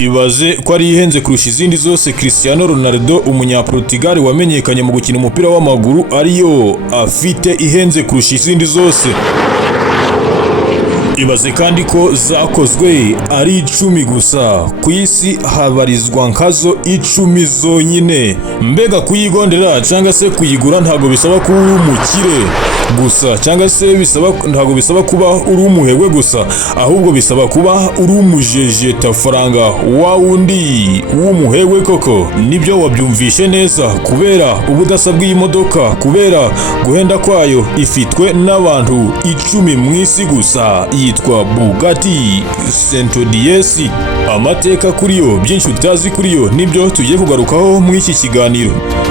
Ibaze ko ari ihenze kurusha izindi zose. Cristiano Ronaldo, umunyaportugal wamenyekanye mu gukina umupira w'amaguru, ariyo afite ihenze kurusha izindi zose. Ibaze kandi ko zakozwe ari 10 gusa, ku isi habarizwa nkazo 10 zonyine. Mbega kuyigondera cyangwa se kuyigura ntago bisaba kuba uri umukire gusa, cyangwa se ntago bisaba kuba uri umuhegwe gusa, ahubwo bisaba kuba uri umujejeta faranga wa wundi w'umuhegwe koko. Nibyo wabyumvishe neza, kubera ubudasa bw'imodoka, kubera guhenda kwayo, ifitwe n'abantu 10 mu isi gusa, yitwa Bugatti Centodieci. Amateka kuri yo, byinshi utazi kuri yo, nibyo tugiye kugarukaho muri iki kiganiro.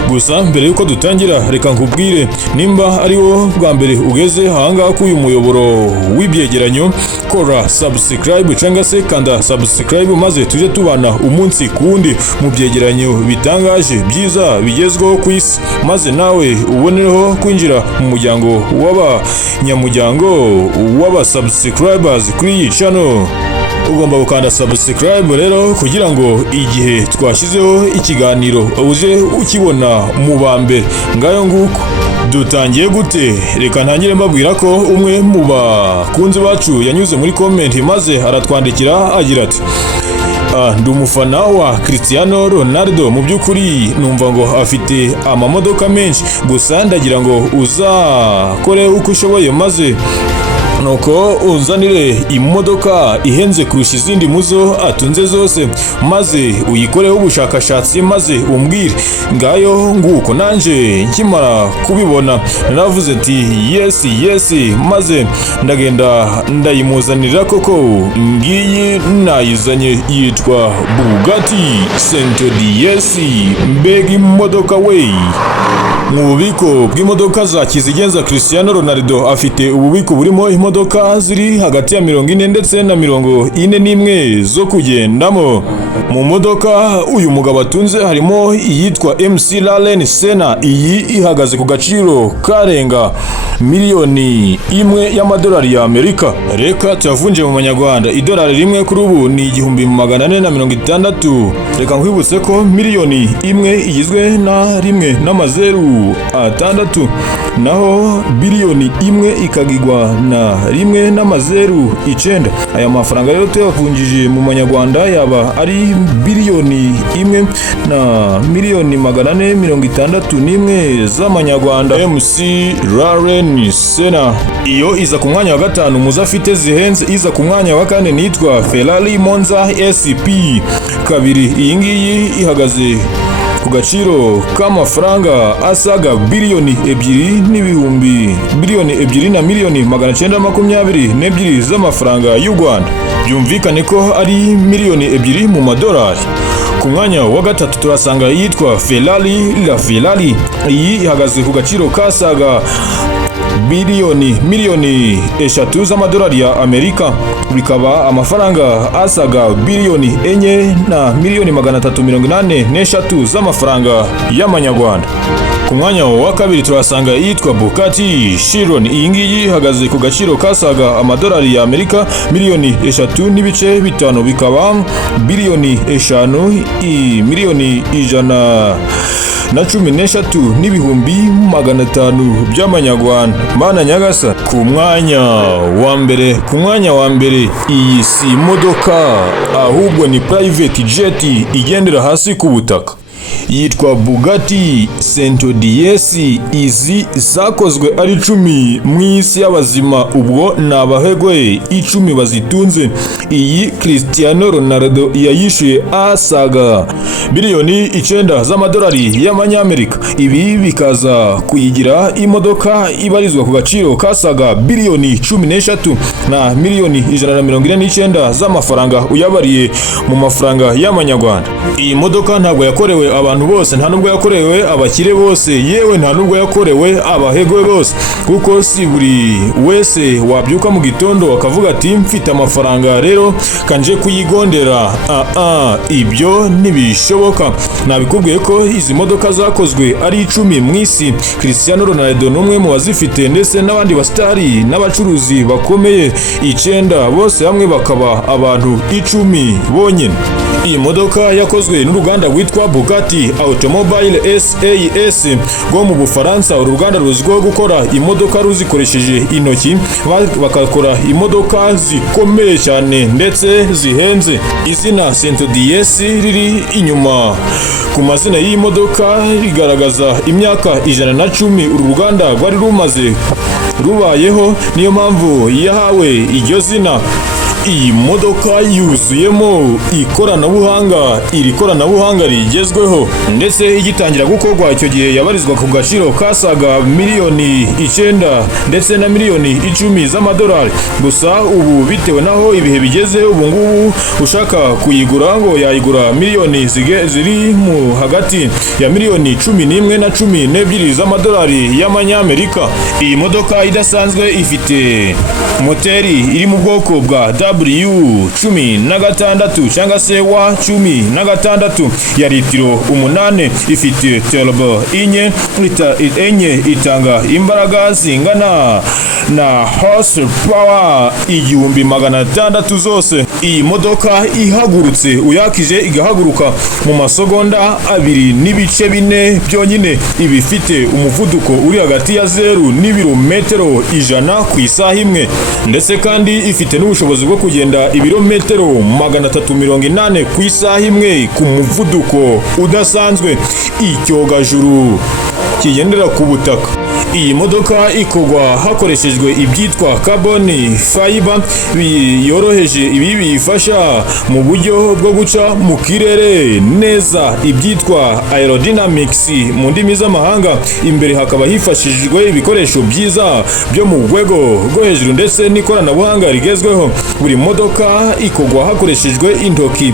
Gusa mbere yuko dutangira, reka nkubwire, nimba ari wo bwa mbere ugeze ahangaha k'uyu muyoboro w'ibyegeranyo, kora subscribe cyangwa se kanda subscribe, maze tujye tubana umunsi kundi mu byegeranyo bitangaje byiza bigezweho ku isi, maze nawe ubonereho kwinjira mu muryango w'abanyamuryango w'aba subscribers kuri iyi channel. Ugomba gukanda subscribe rero kugira ngo igihe twashyizeho ikiganiro uze ukibona mu bambere. Ngayo nguko dutangiye gute. Reka ntangire mbabwira ko umwe mu bakunzi bacu yanyuze muri comment, maze aratwandikira agira ati: ndi umufana wa Cristiano Ronaldo, mu by'ukuri numva ngo afite amamodoka menshi, gusa ndagira ngo uzakore uko ushoboye, maze nuko unzanire imodoka ihenze kurusha izindi muzo atunze zose, maze uyikoreho ubushakashatsi, maze umbwire. Ngayo nguko nanje nkimara kubibona naravuze ati yes, maze ndagenda ndayimuzanira koko. Ngiyi nayizanye, yitwa Bugatti Centodieci. Mbega imodoka we! Mu bubiko bw'imodoka za kizigenza, Cristiano Ronaldo afite ububiko burimo imodoka ziri hagati ya 40 ndetse na 41 zo kugendamo. Mu modoka uyu mugabo atunze harimo iyitwa MC Lalen Sena. Iyi ihagaze ku gaciro karenga miliyoni imwe y'amadolari ya Amerika. Reka tuyavunje mu manyarwanda, idolari rimwe kuri ubu ni 1460. Reka nkwibutse ko miliyoni imwe igizwe na rimwe n'amazeru 6, naho biliyoni imwe ikagigwa na rimwe n'amazeru 9. Aya mafaranga rero tuyavunjije mu manyarwanda yaba ari biliyoni imwe na miliyoni 461 z'amanyarwanda. MC Laren Sena iyo iza ku mwanya wa 5 muza afite zihenze. Iza ku mwanya wa 4 nitwa Ferrari Monza SP kabiri. Iyi ngiyi ihagaze ku gaciro k'amafaranga asaga biliyoni 2 na miliyoni 922 z'amafaranga y'u Rwanda. Byumvikane ko ari miliyoni 2 mu madolari. Ku mwanya wa 3 turasanga yitwa Ferrari La Ferrari. Iyi ihagaze ku gaciro kasaga miliyoni 3 z'amadolari ya Amerika, bikaba amafaranga asaga biliyoni 4 na miliyoni 383 z'amafaranga y'amanyarwanda. Ku mwanya wa 2 turasanga yitwa Bugatti Chiron. Iyi ngiyi ihagaze ku gaciro kasaga amadolari ya Amerika miliyoni 3.5, bikaba biliyoni 5 miliyoni 113,500 by'amanyarwanda. Mana nyagasa. Ku mwanya wa mbere iyi si imodoka, ahubwo ni private jet igendera hasi ku butaka, yitwa Bugatti Centodieci. Izi zakozwe ari 10 mu isi y'abazima, ubwo nabahegwe 10 bazitunze. Iyi Cristiano Ronaldo yayishuye asaga biliyoni 9 z'amadolari y'amanyamerika. Ibi bikaza kuyigira imodoka ibarizwa ku gaciro kasaga biliyoni 13 na miliyoni 149 z'amafaranga uyabariye mu mafaranga y'amanyarwanda. Iyi modoka ntabwo yakorewe abantu bose, nta nubwo yakorewe abakire bose, yewe nta nubwo yakorewe abahegwe bose, kuko si buri wese wabyuka mu gitondo akavuga ati mfite amafaranga rero kanje kuyigondera. Ibyo ntibishoboka. Nabikubwiye ko izi modoka zakozwe ari 10 mu isi. Cristiano Ronaldo n'umwe mu bazifite, ndetse n'abandi bastari n'abacuruzi bakomeye 9, bose hamwe bakaba abantu 10 bonyine. Iyi modoka yakozwe n'uruganda rwitwa Bugatti Automobile SAS rwo mu Bufaransa. Uru ruganda ruzwiho gukora imodoka ruzikoresheje intoki, bakakora imodoka zikomeye cyane ndetse zihenze. Izina Centodieci riri inyuma ku mazina y'iyi modoka rigaragaza imyaka 110 uru ruganda rwari rumaze rubayeho, niyo mpamvu yahawe iryo zina. Iyi modoka yuzuyemo ikoranabuhanga, iri koranabuhanga rigezweho, ndetse igitangira gukorwa icyo gihe yabarizwa ku gaciro kasaga miliyoni 9 ndetse na miliyoni 10 z'amadolari. Gusa ubu bitewe naho ibihe bigeze, ubu ngubu ushaka kuyigura ngo yayigura miliyoni ziri mu hagati ya miliyoni 11 na 12 z'amadolari y'amanyamerika. Iyi modoka idasanzwe ifite moteri iri mu bwoko bwa W16 cyangwa se W16 ya litiro 8, ifite turbo enye itanga imbaraga zingana na horsepower 1600 zose. Iyi modoka ihagurutse uyakije igahaguruka mu masegonda 2.4 byonyine. Iba ifite umuvuduko uri hagati ya 0 n'ibirometero 100 ku isaha imwe, ndetse kandi ifite n'ubushobozi bwo kugenda ibirometero 380 ku isaha imwe ku muvuduko udasanzwe. Icyogajuru kigendera ku butaka. Iyi modoka ikorwa hakoreshejwe ibyitwa carbon fiber biyoroheje, ibi biyifasha mu buryo bwo guca mu kirere neza, ibyitwa aerodynamics mu ndimi z'amahanga. Imbere hakaba hifashishijwe ibikoresho byiza byo mu rwego rwo hejuru ndetse n'ikoranabuhanga rigezweho. Buri modoka ikorwa hakoreshejwe intoki,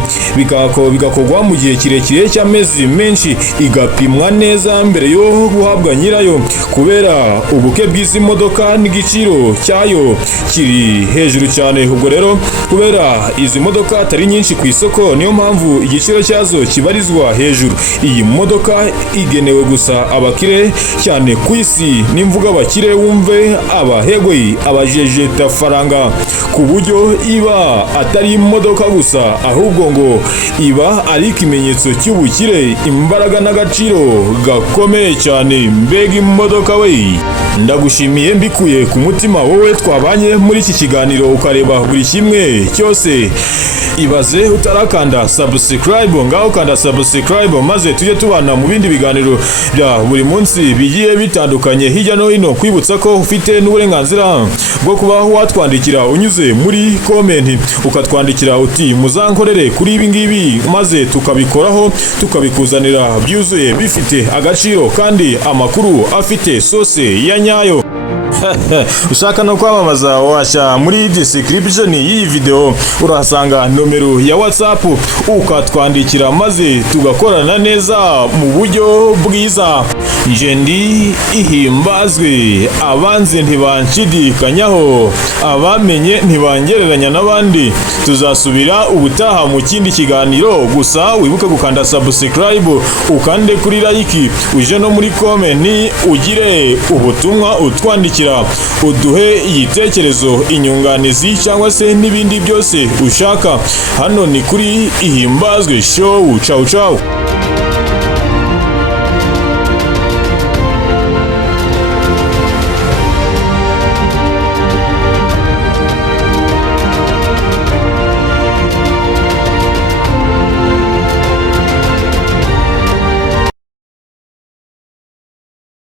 bigakorwa mu gihe kirekire cy'amezi menshi, igapimwa neza mbere yo guhabwa nyirayo. Kubera ubuke bw'izi modoka n'igiciro cyayo kiri hejuru cyane, ubwo rero kubera izi modoka atari nyinshi ku isoko, niyo mpamvu igiciro cyazo kibarizwa hejuru. Iyi modoka igenewe gusa abakire cyane ku isi. Nimvuga abakire wumve abahegwe, abajejeta faranga, ku buryo iba atari imodoka gusa, ahubwo ngo iba ari ikimenyetso cy'ubukire, imbaraga n'agaciro gakomeye cyane. Mbega imodoka we! Ndagushimiye mbikuye ku mutima wowe twabanye muri iki kiganiro ukareba buri kimwe cyose. Ibaze utarakanda subscribe, ngaho kanda subscribe maze tujye tubana mu bindi biganiro bya buri munsi bigiye bitandukanye hirya no hino. Kwibutsa ko ufite n'uburenganzira bwo kuba watwandikira unyuze muri comment, ukatwandikira uti muzankorere kuri ibi ngibi, maze tukabikoraho tukabikuzanira byuzuye bifite agaciro kandi amakuru afite sose ya nyayo. Ushaka no kwamamaza washa muri description y'iyi video urahasanga nomero ya Watsapp, ukatwandikira maze tugakorana neza mu buryo bwiza. Nje ndi ihimbazwe, abanze ntibanshidikanyaho, abamenye ntibangereranya n'abandi. Tuzasubira ubutaha mu kindi kiganiro, gusa wibuke gukanda subscribe, ukande kuri like, uje no muri comment ugire ubutumwa utwandikira, uduhe igitekerezo, inyunganizi cyangwa se n'ibindi byose ushaka. Hano ni kuri Ihimbazwe show. Ciao ciao.